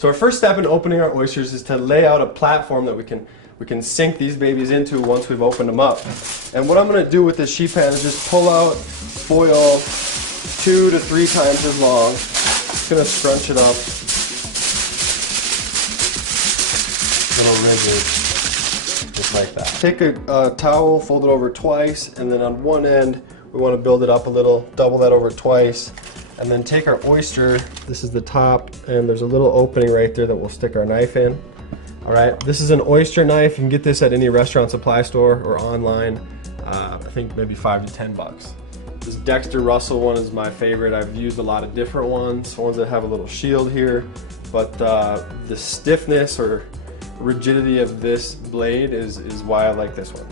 So our first step in opening our oysters is to lay out a platform that we can sink these babies into once we've opened them up. And what I'm going to do with this sheet pan is just pull out foil 2 to 3 times as long. Just going to scrunch it up. A little rigid, just like that. Take a towel, fold it over twice, and then on one end we want to build it up a little, double that over twice, and then take our oyster. This is the top, and there's a little opening right there that we'll stick our knife in. All right, this is an oyster knife. You can get this at any restaurant supply store or online. I think maybe $5 to $10. This Dexter Russell one is my favorite. I've used a lot of different ones that have a little shield here, but the stiffness or rigidity of this blade is why I like this one.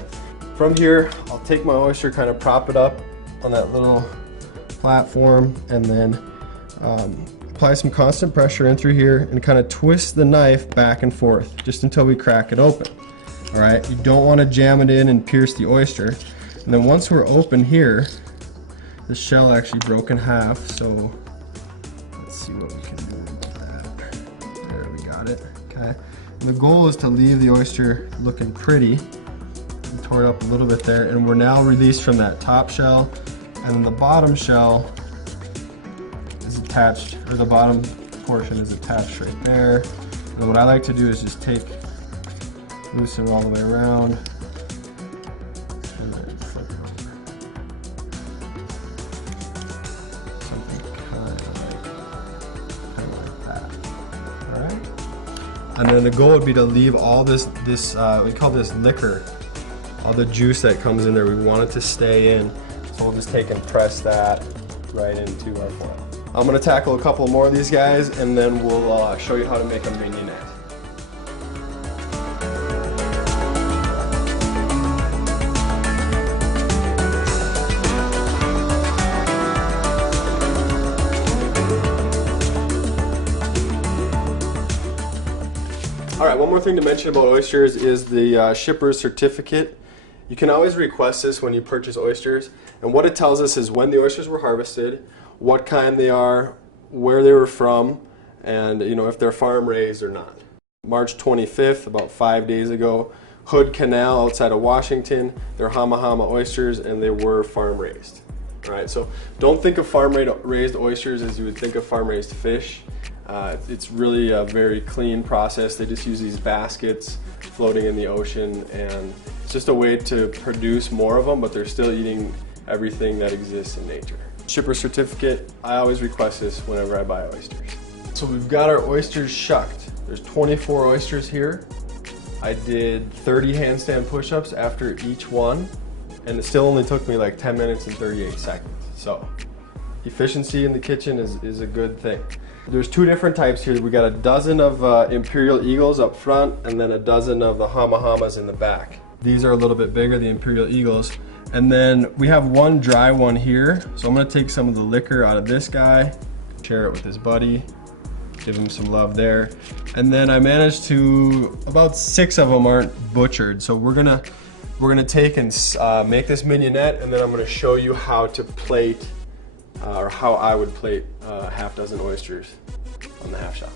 From here, I'll take my oyster, kind of prop it up on that little platform, and then apply some constant pressure in through here and kind of twist the knife back and forth just until we crack it open. All right, you don't want to jam it in and pierce the oyster. And then once we're open here, the shell actually broke in half, so let's see what we can do with that. There, we got it, okay. And the goal is to leave the oyster looking pretty. We tore it up a little bit there, and we're now released from that top shell, and then the bottom shell is attached, or the bottom portion is attached right there. And what I like to do is just loosen it all the way around, and then flip it over. Something kind of like that. All right. And then the goal would be to leave all this we call this liquor, all the juice that comes in there, we want it to stay in. So we'll just take and press that right into our foil. I'm going to tackle a couple more of these guys, and then we'll show you how to make a mignonette. All right, one more thing to mention about oysters is the shipper's certificate. You can always request this when you purchase oysters, and what it tells us is when the oysters were harvested, what kind they are, where they were from, and if they're farm raised or not. March 25th, about 5 days ago, Hood Canal outside of Washington, they're Hama Hama oysters, and they were farm raised. All right, so don't think of farm raised oysters as you would think of farm raised fish. It's really a very clean process. They just use these baskets floating in the ocean, and it's just a way to produce more of them, but they're still eating everything that exists in nature. Shipper certificate, I always request this whenever I buy oysters. So we've got our oysters shucked. There's 24 oysters here. I did 30 handstand push-ups after each one, and it still only took me like 10 minutes and 38 seconds. So efficiency in the kitchen is a good thing. There's 2 different types here. We got a dozen of Imperial Eagles up front, and then a dozen of the Hama Hamas in the back. These are a little bit bigger, the Imperial Eagles. And then we have one dry one here. So I'm gonna take some of the liquor out of this guy, share it with his buddy, give him some love there. And then I managed to, about 6 of them aren't butchered. So we're gonna take and make this mignonette, and then I'm gonna show you how to plate, or how I would plate half dozen oysters on the half shell.